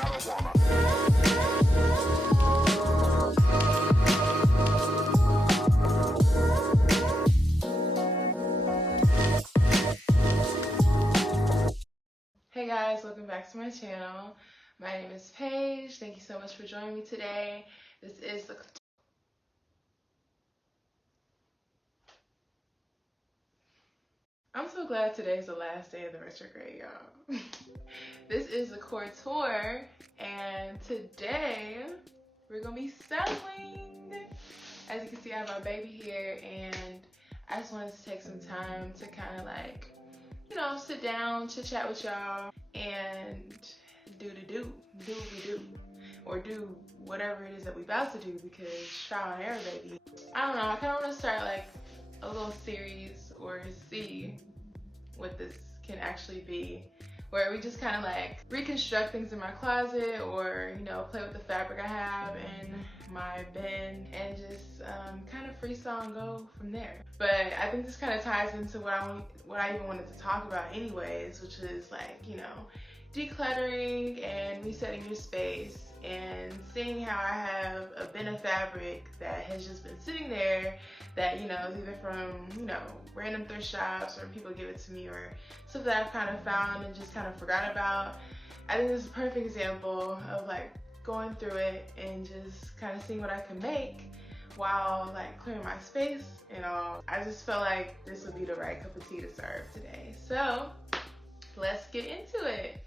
Hey guys, welcome back to my channel. My name is Paige. Thank you so much for joining me today. This is the I'm so glad today's the last day of the retrograde, y'all. This is the core tour, and today we're gonna be selling. As you can see, I have my baby here, and I just wanted to take some time to kind of like, you know, sit down, chit chat with y'all, and do what we do, or do whatever it is that we about to do, because trial and error, baby. I don't know, I kind of want to start like a little series or see what this can actually be, where we just kind of like reconstruct things in my closet, or you know, play with the fabric I have in my bin, and just kind of freestyle and go from there. But I think this kind of ties into what I even wanted to talk about anyways, which is like, you know, decluttering and resetting your space, and seeing how I have a bin of fabric that has just been sitting there that, you know, is either from, you know, random thrift shops, or people give it to me, or stuff that I've kind of found and just kind of forgot about. I think this is a perfect example of like going through it and just kind of seeing what I can make while like clearing my space and all. I just felt like this would be the right cup of tea to serve today. So let's get into it.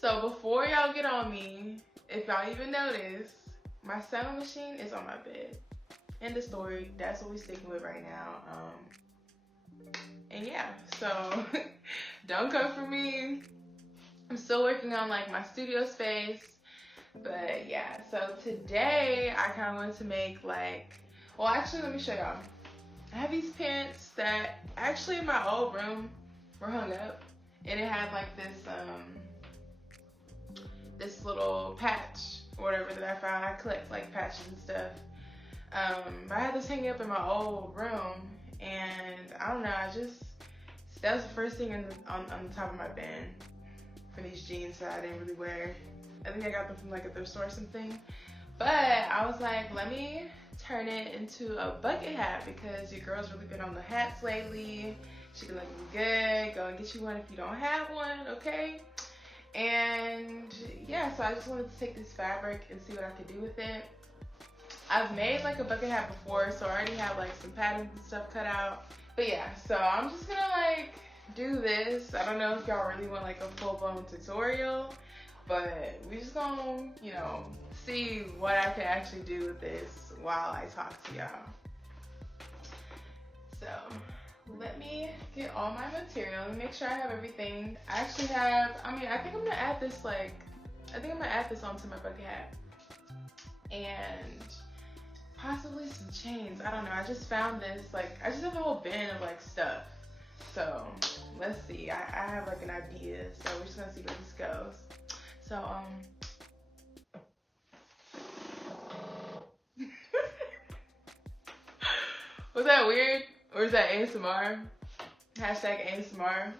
So before y'all get on me, if y'all even notice, my sewing machine is on my bed. End of story. That's what we're sticking with right now. And yeah, so don't come for me. I'm still working on like my studio space. But yeah, so today I kind of wanted to make like, well, actually, let me show y'all. I have these pants that actually in my old room were hung up, and it had like this little patch or whatever that I found. I collect like patches and stuff. But I had this hanging up in my old room, and I don't know, that was the first thing on the top of my bin for these jeans that I didn't really wear. I think I got them from like a thrift store or something. But I was like, let me turn it into a bucket hat, because your girl's really been on the hats lately. She can look good. Go and get you one if you don't have one, okay? And yeah, so I just wanted to take this fabric and see what I could do with it. I've made like a bucket hat before, so I already have like some patterns and stuff cut out. But yeah, so I'm just gonna like do this. I don't know if y'all really want like a full-blown tutorial, but we just gonna, you know, see what I can actually do with this while I talk to y'all. So let me get all my material and make sure I have everything. I actually have, I think I'm gonna add this onto my bucket hat. And possibly some chains. I don't know. I just found this, like, I just have a whole bin of like stuff. So let's see. I have like an idea. So we're just gonna see where this goes. So was that weird? Or is that ASMR? Hashtag ASMR.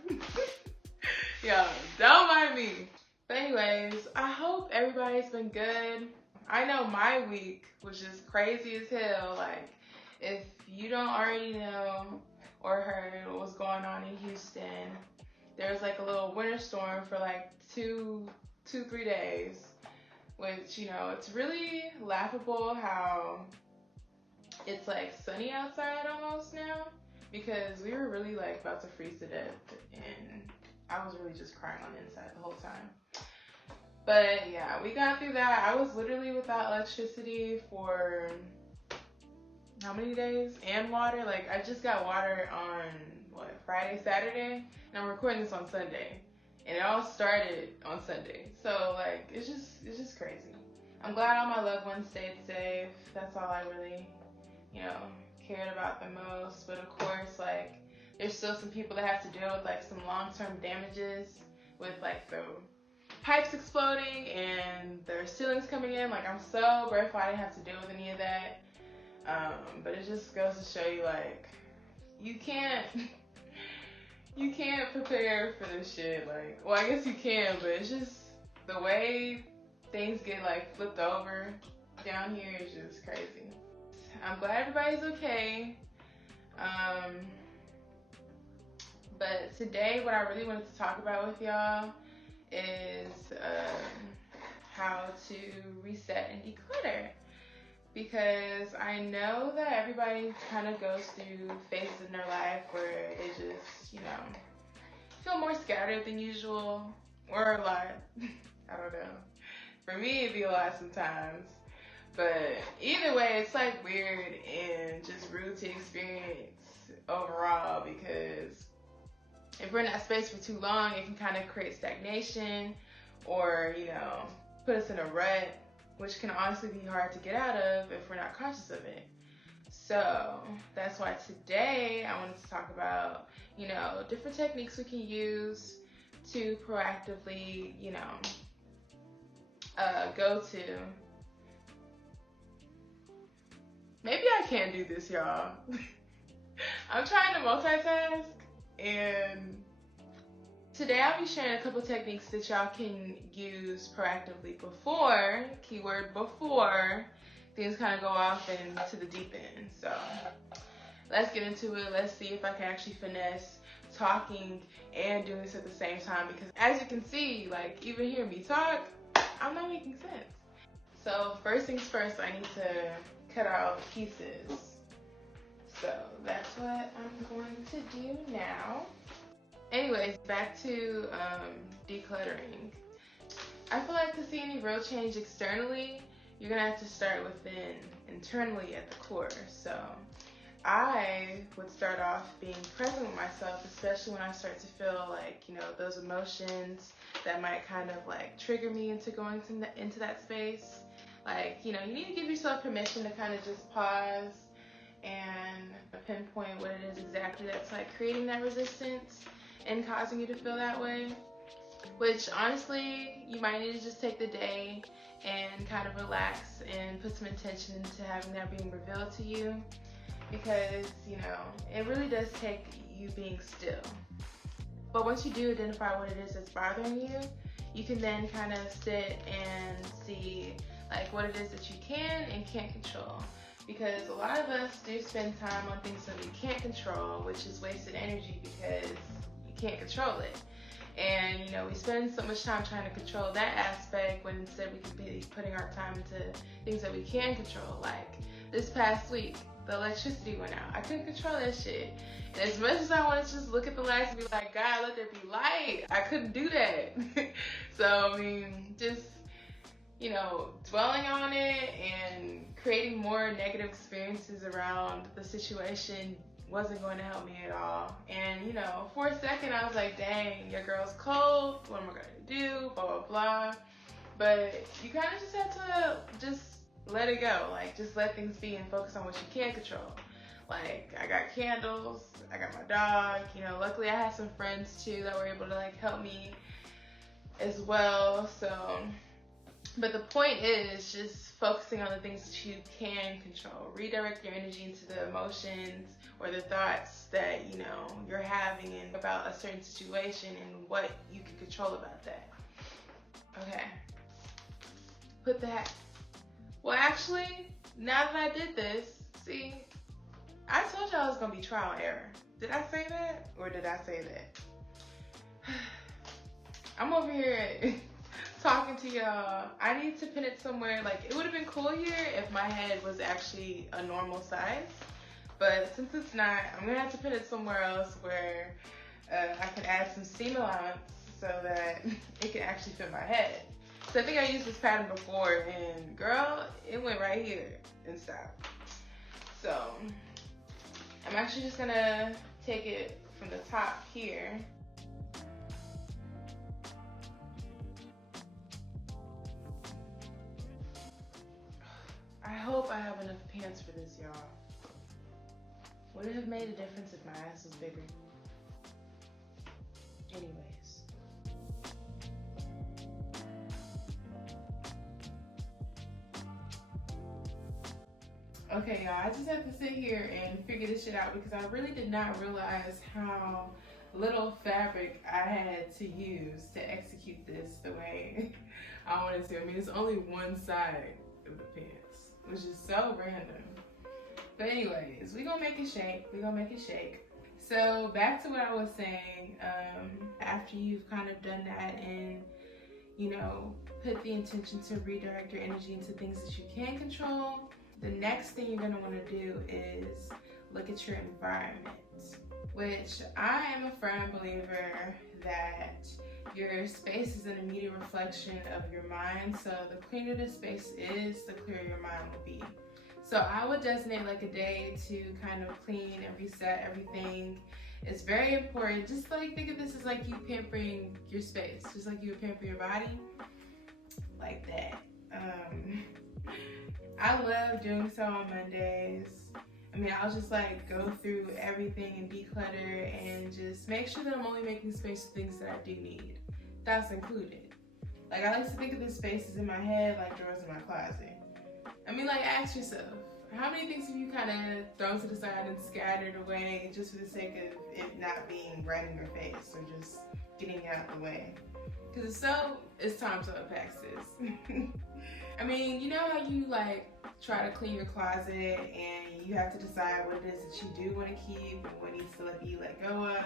Yo, don't mind me. But anyways, I hope everybody's been good. I know my week was just crazy as hell. Like, if you don't already know or heard what was going on in Houston, there was like a little winter storm for like 3 days, which, you know, it's really laughable how it's like sunny outside almost now, because we were really like about to freeze to death, and I was really just crying on the inside the whole time. But yeah, we got through that. I was literally without electricity for how many days? And water. Like, I just got water on Friday, Saturday, and I'm recording this on Sunday. And it all started on Sunday. So like, it's just crazy. I'm glad all my loved ones stayed safe. That's all I really, you know, cared about the most. But of course, like, there's still some people that have to deal with like some long-term damages with like the pipes exploding and their ceilings coming in. Like, I'm so grateful I didn't have to deal with any of that. But it just goes to show you, like, you can't prepare for this shit. Like, well, I guess you can, but it's just, the way things get like flipped over down here is just crazy. I'm glad everybody's okay. But today what I really wanted to talk about with y'all is how to reset and declutter. Because I know that everybody kind of goes through phases in their life where they just, feel more scattered than usual, or a lot. I don't know. For me, it'd be a lot sometimes. But either way, it's like weird and just rude to experience overall, because if we're in that space for too long, it can kind of create stagnation or, put us in a rut, which can honestly be hard to get out of if we're not conscious of it. So that's why today I wanted to talk about, different techniques we can use to proactively, go to. Maybe I can't do this, y'all. I'm trying to multitask, and today I'll be sharing a couple techniques that y'all can use proactively before, keyword before, things kind of go off into the deep end. So let's get into it. Let's see if I can actually finesse talking and doing this at the same time, because as you can see, like even hearing me talk, I'm not making sense. So first things first, I need to cut out pieces. So that's what I'm going to do now. Anyways, back to decluttering. I feel like to see any real change externally, you're gonna have to start within, internally at the core. So I would start off being present with myself, especially when I start to feel like, those emotions that might kind of like trigger me into going into that space. Like, you need to give yourself permission to kind of just pause and pinpoint what it is exactly that's like creating that resistance and causing you to feel that way. Which honestly, you might need to just take the day and kind of relax and put some intention into having that being revealed to you. Because, it really does take you being still. But once you do identify what it is that's bothering you, you can then kind of sit and see like what it is that you can and can't control. Because a lot of us do spend time on things that we can't control, which is wasted energy because you can't control it. And, we spend so much time trying to control that aspect when instead we could be putting our time into things that we can control. Like this past week, the electricity went out. I couldn't control that shit. And as much as I wanted to just look at the lights and be like, God, let there be light, I couldn't do that. So, just, dwelling on it and creating more negative experiences around the situation wasn't going to help me at all. And, for a second I was like, dang, your girl's cold. What am I going to do? Blah, blah, blah. But you kind of just have to just let it go. Like, just let things be and focus on what you can control. Like, I got candles, I got my dog, luckily I had some friends too that were able to like help me as well. So, but the point is just focusing on the things that you can control. Redirect your energy into the emotions or the thoughts that, you're having and about a certain situation and what you can control about that. Okay. Put that. Well, actually, now that I did this, see, I told y'all it was going to be trial and error. Did I say that? Or did I say that? I'm over here talking to y'all. I need to pin it somewhere. Like, it would have been cool here if my head was actually a normal size. But since it's not, I'm going to have to pin it somewhere else where I can add some seam allowance so that it can actually fit my head. So I think I used this pattern before, and girl, it went right here and stopped. So I'm actually just gonna take it from the top here. I hope I have enough pants for this, y'all. Would it have made a difference if my ass was bigger? Anyways. Okay, y'all, I just have to sit here and figure this shit out because I really did not realize how little fabric I had to use to execute this the way I wanted to. I mean, it's only one side of the pants, which is so random. But anyways, we gonna make it shake. We gonna make it shake. So back to what I was saying. After you've kind of done that and, you know, put the intention to redirect your energy into things that you can control, the next thing you're gonna wanna do is look at your environment, which I am a firm believer that your space is an immediate reflection of your mind. So the cleaner the space is, the clearer your mind will be. So I would designate like a day to kind of clean and reset everything. It's very important. Just like think of this as like you pampering your space, just like you would pamper your body, like that. I love doing so on Mondays. I mean, I'll just like go through everything and declutter and just make sure that I'm only making space for things that I do need. That's included. Like I like to think of the spaces in my head like drawers in my closet. I mean, like ask yourself, how many things have you kind of thrown to the side and scattered away just for the sake of it not being right in your face or just getting out of the way? Because if so, it's time to unpack this. I mean, you know how you like try to clean your closet and you have to decide what it is that you do want to keep and what needs to be let go of.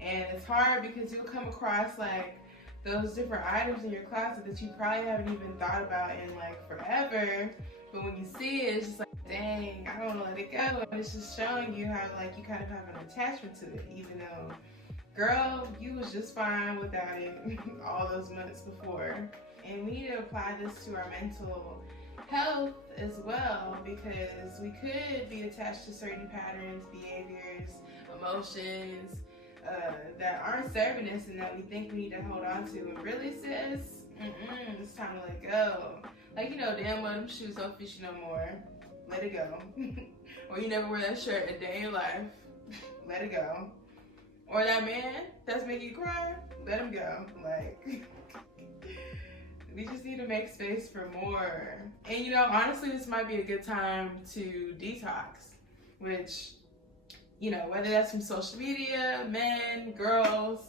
And it's hard because you'll come across like those different items in your closet that you probably haven't even thought about in like forever. But when you see it, it's just like, dang, I don't want to let it go. And it's just showing you how like you kind of have an attachment to it, even though, girl, you was just fine without it all those months before. And we need to apply this to our mental health as well, because we could be attached to certain patterns, behaviors, emotions that aren't serving us and that we think we need to hold on to. And really, sis, it's time to let go. Like, you know, damn well them shoes don't fit you no more. Let it go. Or you never wear that shirt a day in your life. Let it go. Or that man that's making you cry. Let him go. Like, we just need to make space for more. And you know, honestly, this might be a good time to detox, which, you know, whether that's from social media, men, girls,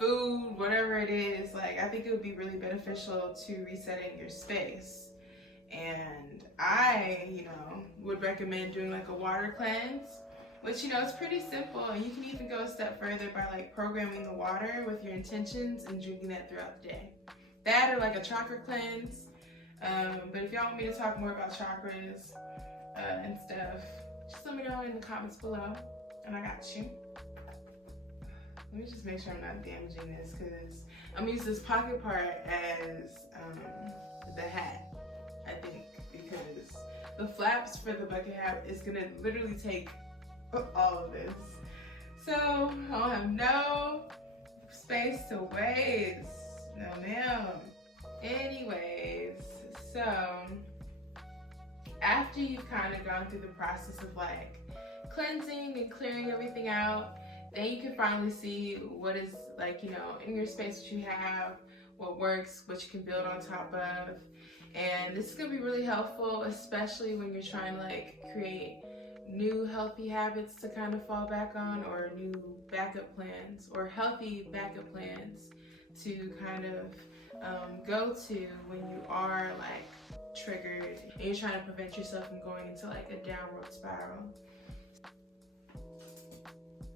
food, whatever it is, like I think it would be really beneficial to resetting your space. And I, you know, would recommend doing like a water cleanse, which, you know, it's pretty simple. And you can even go a step further by like programming the water with your intentions and drinking that throughout the day. That or like a chakra cleanse. But if y'all want me to talk more about chakras and stuff, just let me know in the comments below and I got you. Let me just make sure I'm not damaging this because I'm gonna use this pocket part as the hat, I think, because the flaps for the bucket hat is gonna literally take all of this. So I don't have no space to waste. No ma'am. Anyways, so after you've kind of gone through the process of like cleansing and clearing everything out, then you can finally see what is like, you know, in your space that you have, what works, what you can build on top of. And this is gonna be really helpful, especially when you're trying to like create new healthy habits to kind of fall back on, or new backup plans or healthy backup plans to kind of go to when you are like triggered and you're trying to prevent yourself from going into like a downward spiral.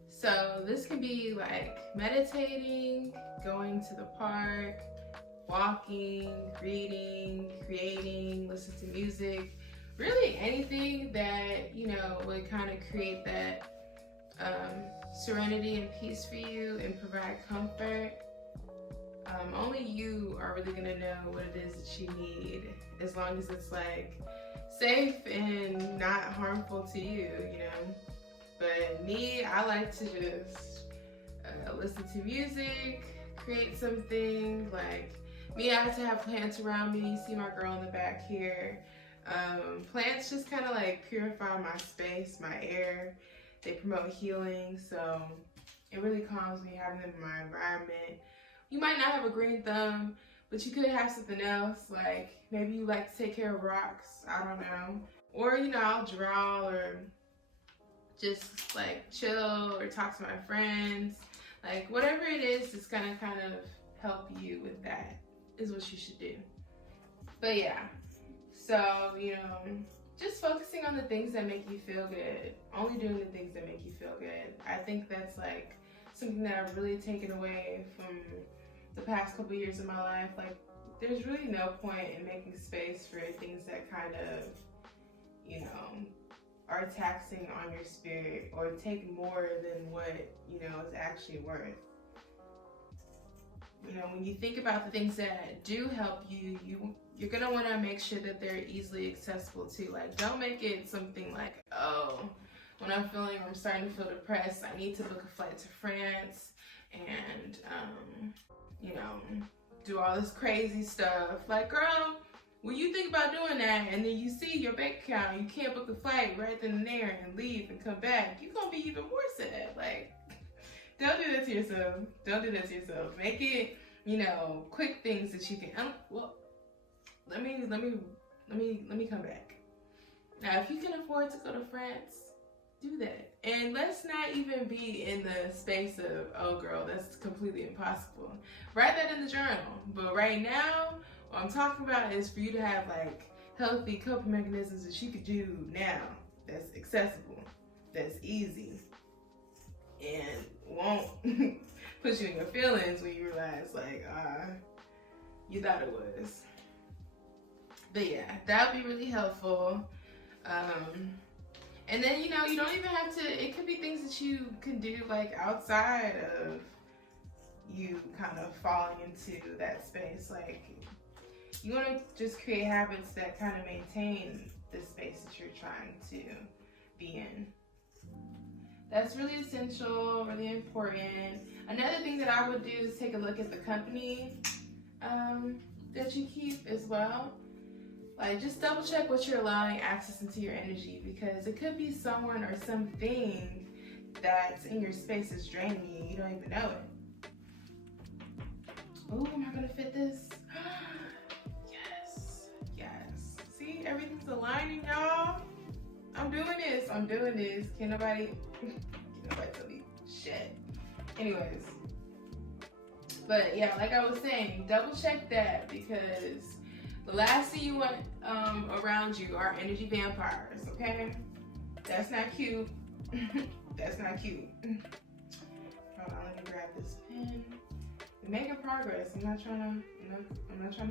So this can be like meditating, going to the park, walking, reading, creating, listening to music, really anything that, you know, would kind of create that serenity and peace for you and provide comfort. Only you are really gonna know what it is that you need, as long as it's like safe and not harmful to you, you know. But me, I like to just listen to music, create something. Like me, I have to have plants around me. You see my girl in the back here. Plants just kind of like purify my space, my air. They promote healing, so it really calms me having them in my environment. You might not have a green thumb, but you could have something else. Like maybe you like to take care of rocks, I don't know. Or, you know, I'll draw or just like chill or talk to my friends. Like whatever it is that's gonna kind of help you with that is what you should do. But yeah, so, you know, just focusing on the things that make you feel good, only doing the things that make you feel good. I think that's like something that I've really taken away from the past couple years of my life. Like, there's really no point in making space for things that kind of, you know, are taxing on your spirit or take more than what, you know, is actually worth. You know, when you think about the things that do help you, you're gonna want to make sure that they're easily accessible too. Like, don't make it something like, oh, when I'm starting to feel depressed, I need to book a flight to France and, you know, do all this crazy stuff. Like, girl, when you think about doing that and then you see your bank account, you can't book a flight right then and there and leave and come back, you're gonna be even more sad. Like, don't do that to yourself. Don't do that to yourself. Make it, you know, quick things that you can. Well, let me come back. Now, if you can afford to go to France, do that. And let's not even be in the space of, oh, girl, that's completely impossible. Write that in the journal. But right now, what I'm talking about is for you to have like healthy coping mechanisms that you could do now. That's accessible. That's easy. And won't put you in your feelings when you realize, like, you thought it was. But yeah, that would be really helpful. And then, you know, you don't even have to, it could be things that you can do like outside of you kind of falling into that space. Like, you want to just create habits that kind of maintain the space that you're trying to be in. That's really essential, really important. Another thing that I would do is take a look at the company that you keep as well. Like, just double check what you're allowing access into your energy, because it could be someone or something that's in your space that's draining you. You don't even know it. Oh, am I gonna fit this? Yes, yes. See, everything's aligning, y'all. I'm doing this. Can't nobody tell me shit. Anyways. But yeah, like I was saying, double check that, because the last thing you want around you are energy vampires, okay? That's not cute. That's not cute. Hold on, let me grab this pen. We're making progress. I'm not trying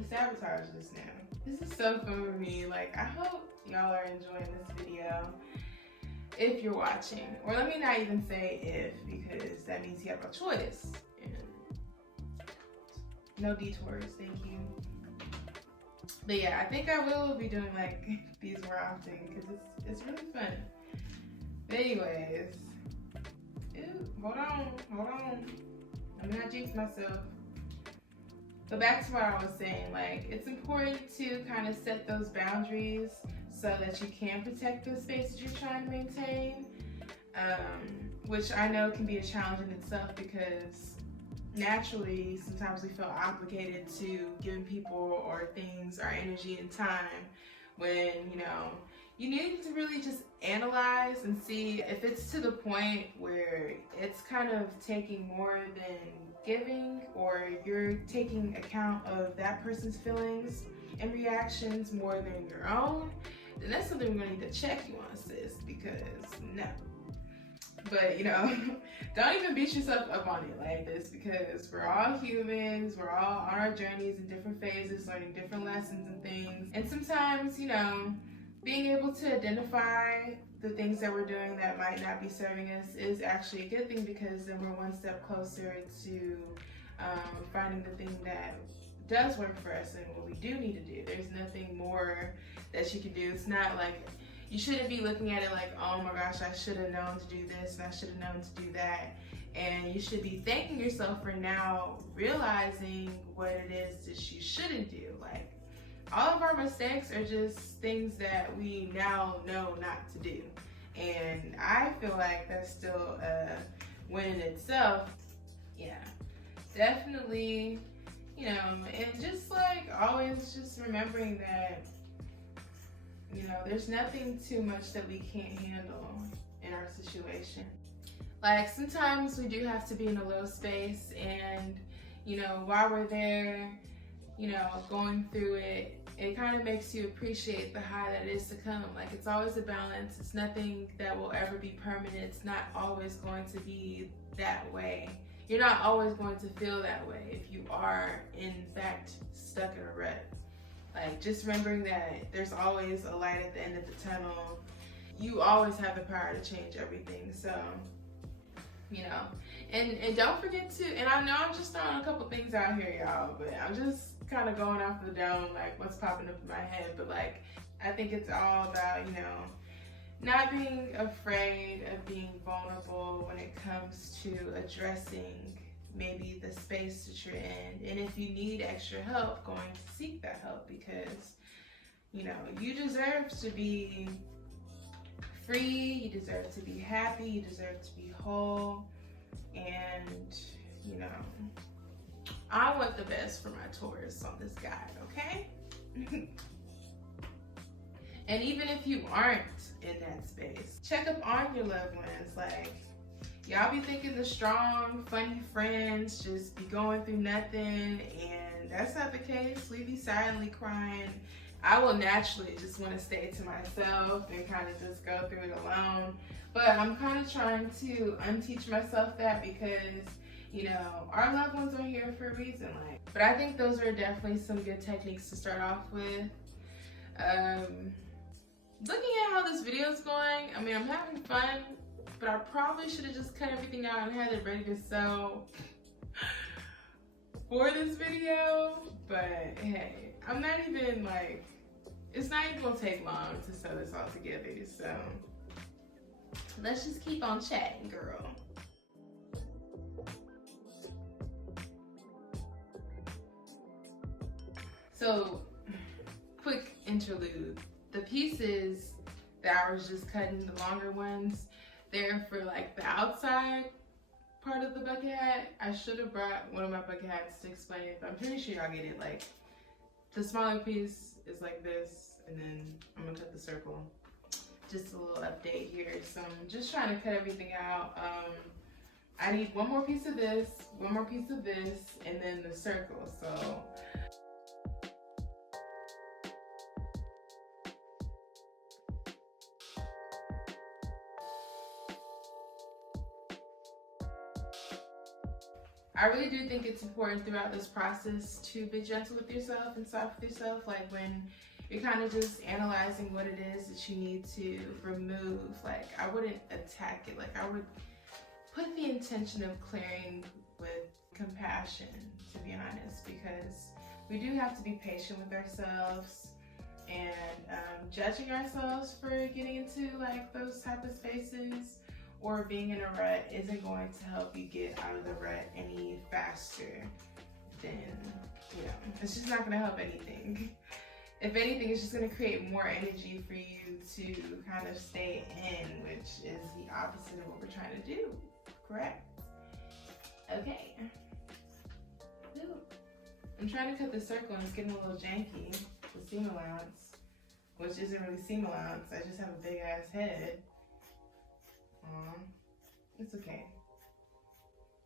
to sabotage this now. This is so fun for me. Like, I hope y'all are enjoying this video. If you're watching, or let me not even say if, because that means you have a choice. And no detours, thank you. But yeah, I think I will be doing like these more often, because it's really fun. But anyways, ew, hold on. Let me not jinx myself. But back to what I was saying, like, it's important to kind of set those boundaries so that you can protect the space that you're trying to maintain, which I know can be a challenge in itself, because naturally sometimes we feel obligated to giving people or things our energy and time, when, you know, you need to really just analyze and see if it's to the point where it's kind of taking more than giving, or you're taking account of that person's feelings and reactions more than your own. Then that's something we're gonna need to check you on, sis, because no. But, you know, don't even beat yourself up on it like this, because we're all humans, we're all on our journeys in different phases, learning different lessons and things. And sometimes, you know, being able to identify the things that we're doing that might not be serving us is actually a good thing, because then we're one step closer to finding the thing that does work for us and what we do need to do. There's nothing more that you can do. It's not like, you shouldn't be looking at it like, oh my gosh, I should have known to do this and I should have known to do that. And you should be thanking yourself for now realizing what it is that you shouldn't do. Like, all of our mistakes are just things that we now know not to do. And I feel like that's still a win in itself. Yeah, definitely, you know, and just like always just remembering that, you know, there's nothing too much that we can't handle in our situation. Like, sometimes we do have to be in a low space, and, you know, while we're there, you know, going through it, it kind of makes you appreciate the high that is to come. Like, it's always a balance. It's nothing that will ever be permanent. It's not always going to be that way. You're not always going to feel that way if you are, in fact, stuck in a rut. Like, just remembering that there's always a light at the end of the tunnel. You always have the power to change everything. So, you know, and don't forget to, and I know I'm just throwing a couple things out here, y'all, but I'm just kind of going off the dome, like what's popping up in my head. But like, I think it's all about, you know, not being afraid of being vulnerable when it comes to addressing maybe the space that you're in. And if you need extra help, going to seek that help, because, you know, you deserve to be free, you deserve to be happy, you deserve to be whole, and, you know, I want the best for my Taurus on this guide, okay? And even if you aren't in that space, check up on your loved ones. Like, y'all be thinking the strong, funny friends just be going through nothing, and that's not the case. We be silently crying. I will naturally just want to stay to myself and kind of just go through it alone. But I'm kind of trying to unteach myself that, because, you know, our loved ones are here for a reason. Like, but I think those are definitely some good techniques to start off with. Looking at how this video is going, I mean, I'm having fun, but I probably should have just cut everything out and had it ready to sew for this video. But hey, I'm not even like, it's not even gonna take long to sew this all together. So let's just keep on chatting, girl. So, quick interlude. The pieces that I was just cutting, the longer ones, they're for like the outside part of the bucket hat. I should have brought one of my bucket hats to explain it, but I'm pretty sure y'all get it. Like, the smaller piece is like this, and then I'm gonna cut the circle. Just a little update here. So I'm just trying to cut everything out. I need one more piece of this, one more piece of this, and then the circle. So I really do think it's important throughout this process to be gentle with yourself and soft with yourself. Like, when you're kind of just analyzing what it is that you need to remove, like, I wouldn't attack it. Like, I would put the intention of clearing with compassion, to be honest, because we do have to be patient with ourselves, and judging ourselves for getting into like those type of spaces or being in a rut isn't going to help you get out of the rut any faster than, you know, it's just not going to help anything. If anything, it's just going to create more energy for you to kind of stay in, which is the opposite of what we're trying to do, correct? Okay. Ooh. I'm trying to cut the circle and it's getting a little janky, the seam allowance, which isn't really seam allowance, I just have a big ass head. It's okay.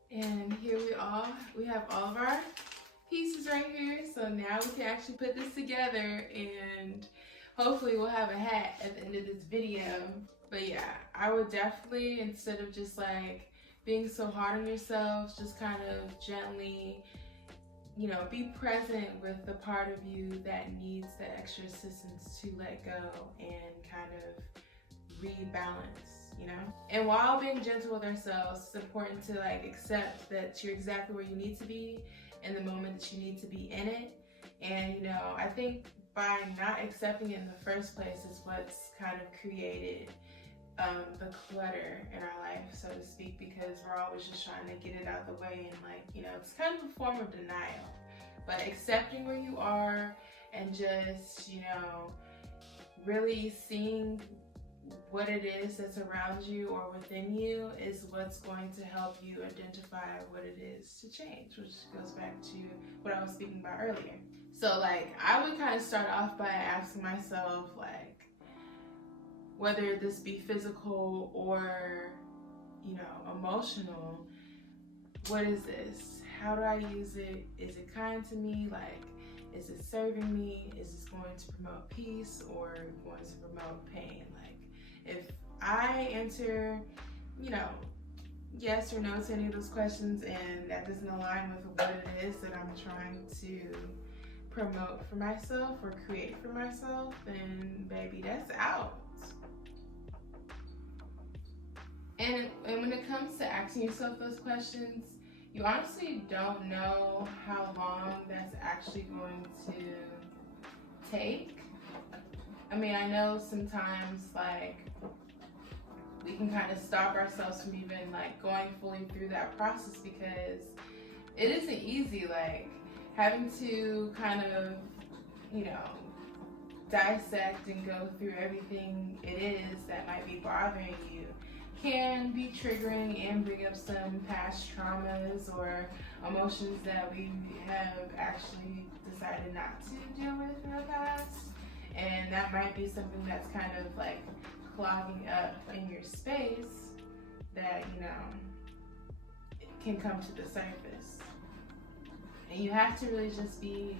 And here we have all of our pieces right here. So now we can actually put this together, and hopefully we'll have a hat at the end of this video. But yeah, I would definitely, instead of just like being so hard on yourself, just kind of gently, you know, be present with the part of you that needs the extra assistance to let go and kind of rebalance. You know, and while being gentle with ourselves, it's important to like accept that you're exactly where you need to be in the moment that you need to be in it. And, you know, I think by not accepting it in the first place is what's kind of created the clutter in our life, so to speak, because we're always just trying to get it out of the way, and like, you know, it's kind of a form of denial. But accepting where you are and just, you know, really seeing what it is that's around you or within you is what's going to help you identify what it is to change, which goes back to what I was speaking about earlier. So like, I would kind of start off by asking myself, like, whether this be physical or, you know, emotional, what is this? How do I use it? Is it kind to me? Like, is it serving me? Is this going to promote peace or going to promote pain? Like, if I answer, you know, yes or no to any of those questions and that doesn't align with what it is that I'm trying to promote for myself or create for myself, then baby, that's out. And when it comes to asking yourself those questions, you honestly don't know how long that's actually going to take. I mean, I know sometimes like we can kind of stop ourselves from even like going fully through that process because it isn't easy. Like having to kind of, you know, dissect and go through everything it is that might be bothering you can be triggering and bring up some past traumas or emotions that we have actually decided not to deal with in the past. And that might be something that's kind of like clogging up in your space that, you know, it can come to the surface. And you have to really just be,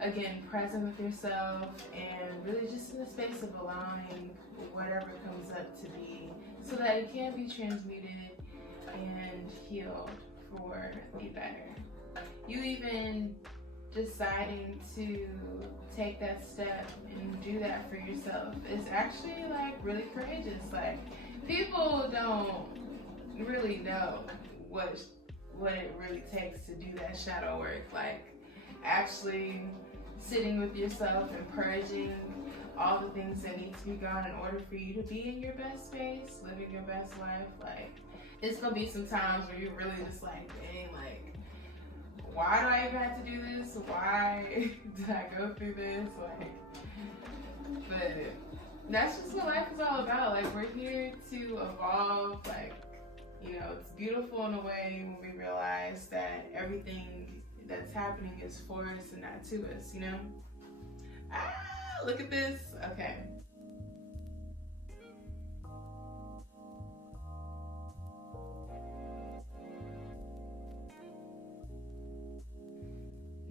again, present with yourself and really just in the space of allowing whatever comes up to be so that it can be transmuted and healed for the better. You even deciding to take that step and do that for yourself is actually like really courageous. Like people don't really know what it really takes to do that shadow work. Like actually sitting with yourself and purging all the things that need to be gone in order for you to be in your best space, living your best life. Like it's gonna be some times where you're really just like, dang, like why do I even have to do this? Why did I go through this? Like, but that's just what life is all about. Like we're here to evolve. Like, you know, it's beautiful in a way when we realize that everything that's happening is for us and not to us, you know? Ah, look at this. Okay.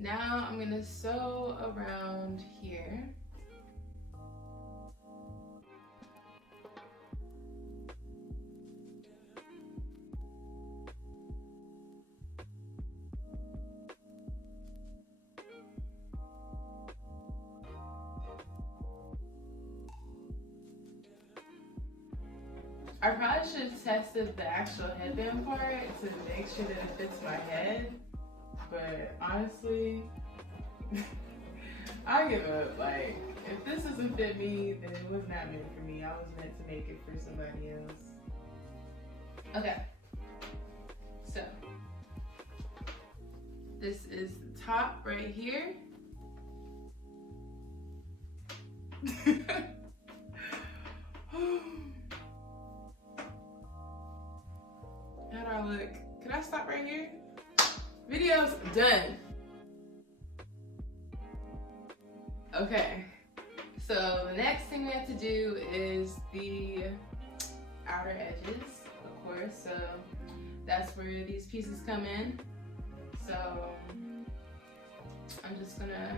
Now I'm gonna sew around here. I probably should have tested the actual headband part to make sure that it fits my head, but honestly, I give up. Like, if this doesn't fit me, then it was not meant for me. I was meant to make it for somebody else. Okay, so this is the top right here. How do I look? Can I stop right here? Video's done. Okay, so the next thing we have to do is the outer edges, of course. So that's where these pieces come in. So I'm just gonna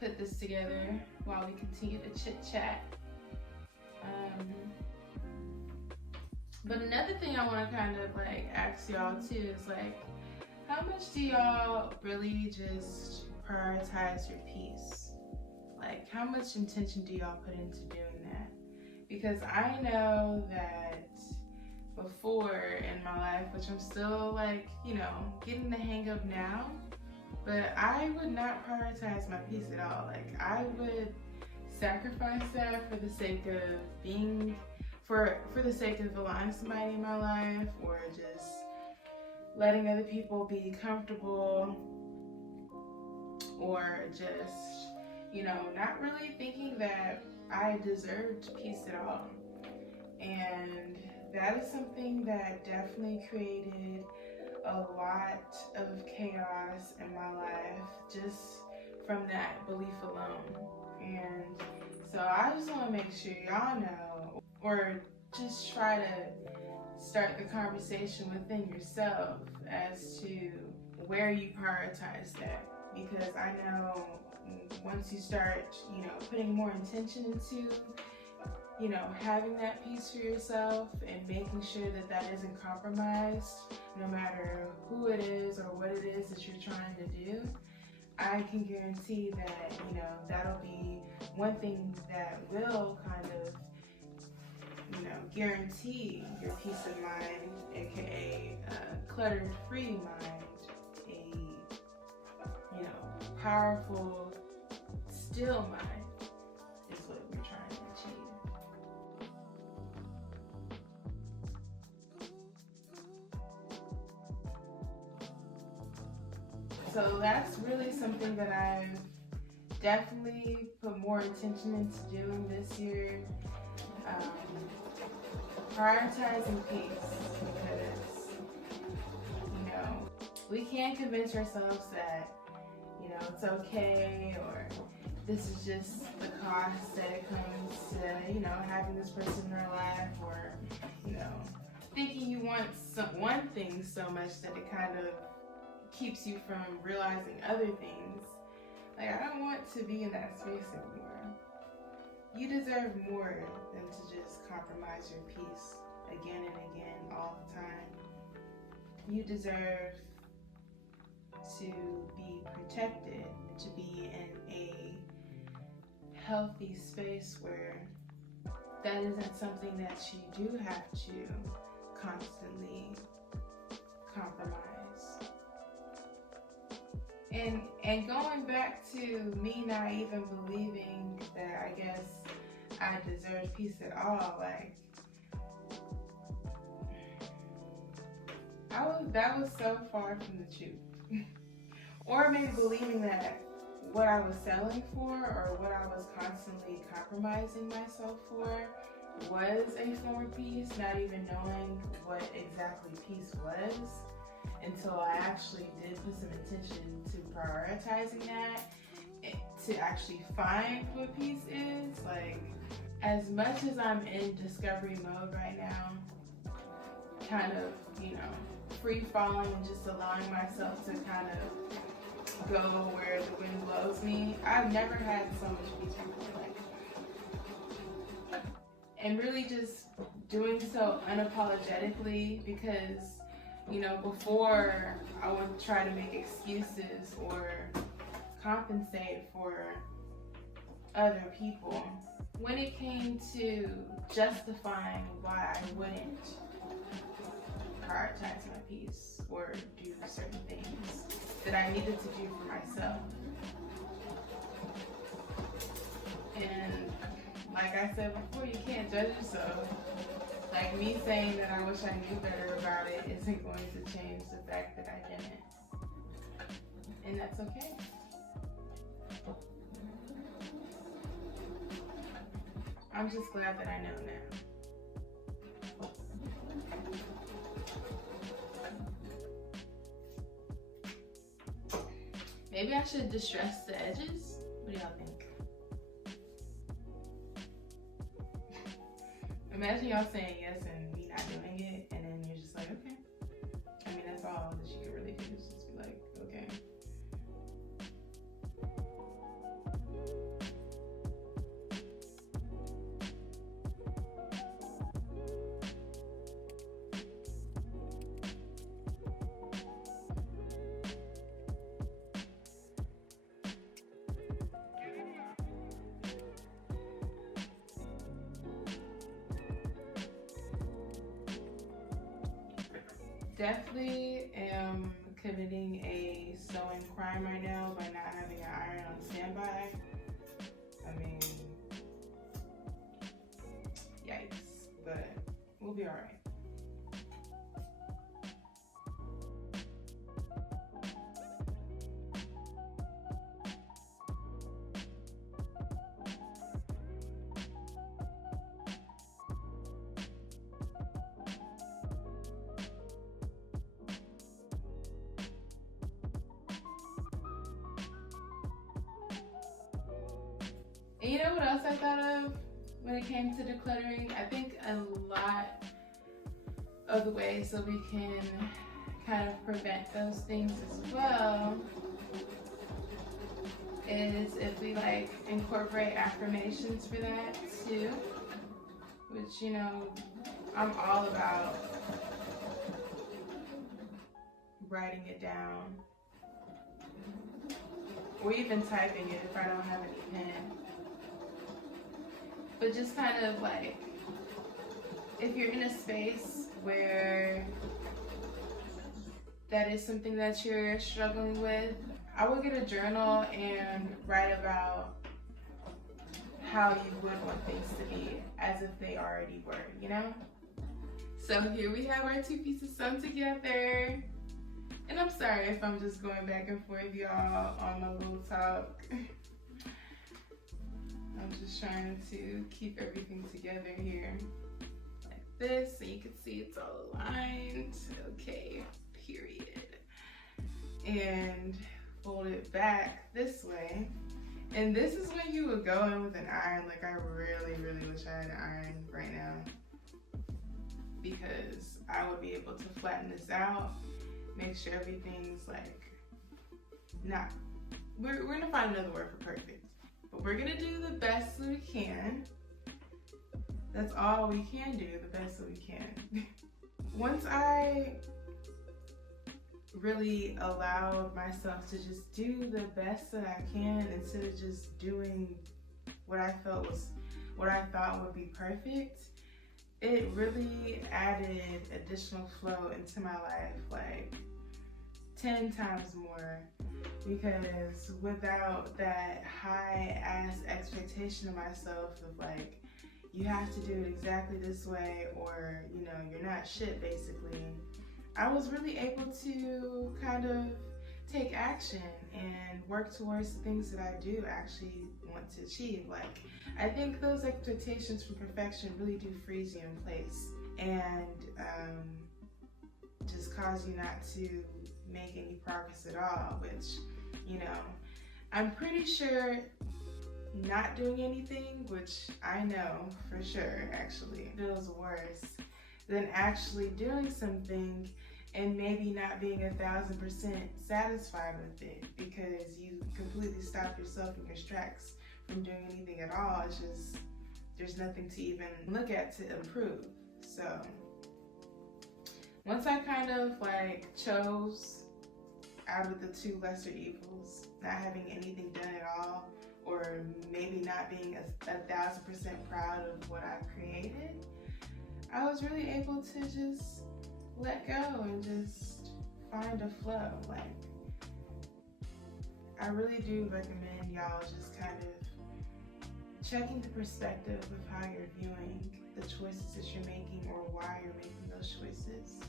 put this together while we continue to chit chat. But another thing I want to kind of like ask y'all too is like, how much do y'all really just prioritize your peace? Like, how much intention do y'all put into doing that? Because I know that before in my life, which I'm still like, you know, getting the hang of now, but I would not prioritize my peace at all. Like, I would sacrifice that for the sake of being, for the sake of allowing somebody in my life, or just letting other people be comfortable, or just, you know, not really thinking that I deserved peace at all. And that is something that definitely created a lot of chaos in my life just from that belief alone. And so I just want to make sure y'all know, or just try to start the conversation within yourself as to where you prioritize that. Because I know once you start, putting more intention into, having that peace for yourself and making sure that that isn't compromised, no matter who it is or what it is that you're trying to do, I can guarantee that, that'll be one thing that will kind of, guarantee your peace of mind, aka a clutter-free mind, a powerful, still mind is what we're trying to achieve. So that's really something that I've definitely put more attention into doing this year. Prioritizing peace, because, we can't convince ourselves that, it's okay, or this is just the cost that it comes to, having this person in our life, or, thinking you want one thing so much that it kind of keeps you from realizing other things. Like, I don't want to be in that space anymore. You deserve more than to just compromise your peace again and again all the time. You deserve to be protected, to be in a healthy space where that isn't something that you do have to constantly compromise. And going back to me not even believing that I guess I deserve peace at all, like, that was so far from the truth. Or maybe believing that what I was selling for, or what I was constantly compromising myself for, was a form of peace, not even knowing what exactly peace was until I actually did put some attention to prioritizing that, to actually find what peace is. Like, as much as I'm in discovery mode right now, kind of, free falling and just allowing myself to kind of go where the wind blows me, I've never had so much peace before. Like, and really just doing so unapologetically, because, before I would try to make excuses or compensate for other people. When it came to justifying why I wouldn't prioritize my peace or do certain things that I needed to do for myself. And like I said before, you can't judge yourself. Like, me saying that I wish I knew better about it isn't going to change the fact that I didn't. And that's okay. I'm just glad that I know now. Maybe I should distress the edges? What do y'all think? Imagine y'all saying yes and me not doing it, and then you're just like, okay. I mean, that's all that you can really do, is just be like, okay. Definitely am committing a sewing crime right now by not having an iron on standby. I mean, yikes, but we'll be all right. And you know what else I thought of when it came to decluttering? I think a lot of the ways that we can kind of prevent those things as well is if we like incorporate affirmations for that too, which, you know, I'm all about writing it down or even typing it if I don't have any pen. But just kind of like, if you're in a space where that is something that you're struggling with, I would get a journal and write about how you would want things to be as if they already were, you know? So here we have our two pieces sewn together. And I'm sorry if I'm just going back and forth, y'all, on my little talk. I'm just trying to keep everything together here. Like this, so you can see it's all aligned. Okay, period. And fold it back this way. And this is when you would go in with an iron. Like, I really, really wish I had an iron right now, because I would be able to flatten this out, make sure everything's like not, we're gonna find another word for perfect, but we're gonna do the best that we can. That's all we can do, the best that we can. Once I really allowed myself to just do the best that I can instead of just doing what I thought would be perfect, it really added additional flow into my life, like 10 times more. Because without that high ass expectation of myself of like, you have to do it exactly this way, or, you know, you're not shit basically, I was really able to kind of take action and work towards the things that I do actually want to achieve. Like, I think those expectations from perfection really do freeze you in place and just cause you not to make any progress at all, which, you know, I'm pretty sure not doing anything, which I know for sure actually feels worse than actually doing something and maybe not being 1,000% satisfied with it because you completely stop yourself in your tracks from doing anything at all. It's just, there's nothing to even look at to improve. So once I kind of like chose out of the two lesser evils, not having anything done at all, or maybe not being 1,000% proud of what I've created, I was really able to just let go and just find a flow. Like, I really do recommend y'all just kind of checking the perspective of how you're viewing the choices that you're making or why you're making those choices,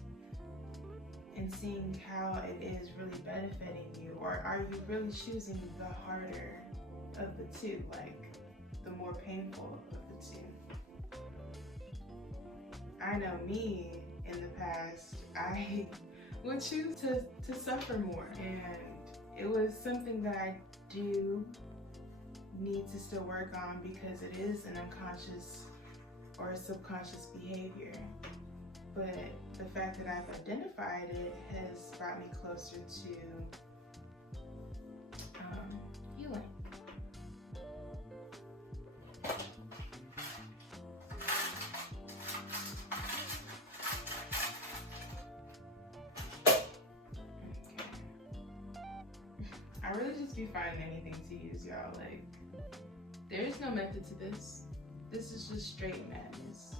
and seeing how it is really benefiting you, or are you really choosing the harder of the two, like the more painful of the two. I know me in the past, I would choose to suffer more, and it was something that I do need to still work on because it is an unconscious or a subconscious behavior. But the fact that I've identified it has brought me closer to healing. I really just be finding anything to use, y'all. Like, there is no method to this. This is just straight madness.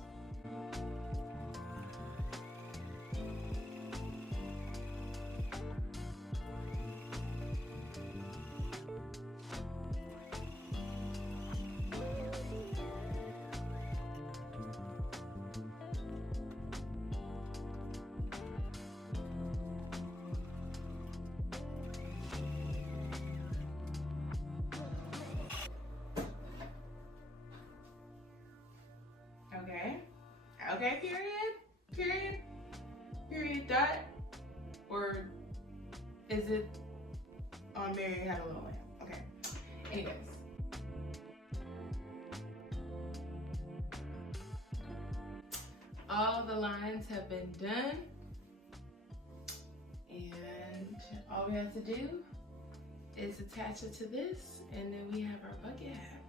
Okay, period, dot, or is it on Mary Had a Little Lamb? Okay, anyways. all the lines have been done. And all we have to do is attach it to this, and then we have our bucket hat.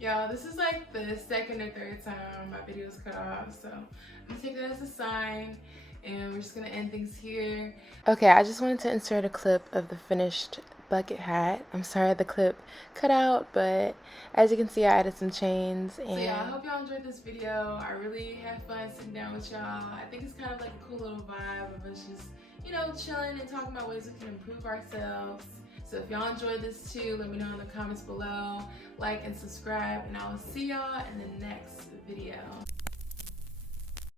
Y'all, this is like the second or third time my video was cut off, so I'm gonna take that as a sign, and we're just gonna end things here. Okay, I just wanted to insert a clip of the finished bucket hat. I'm sorry the clip cut out, but as you can see, I added some chains. And so yeah, I hope y'all enjoyed this video. I really had fun sitting down with y'all. I think it's kind of like a cool little vibe of us just, you know, chilling and talking about ways we can improve ourselves. So if y'all enjoyed this too, let me know in the comments below. Like and subscribe, and I will see y'all in the next video.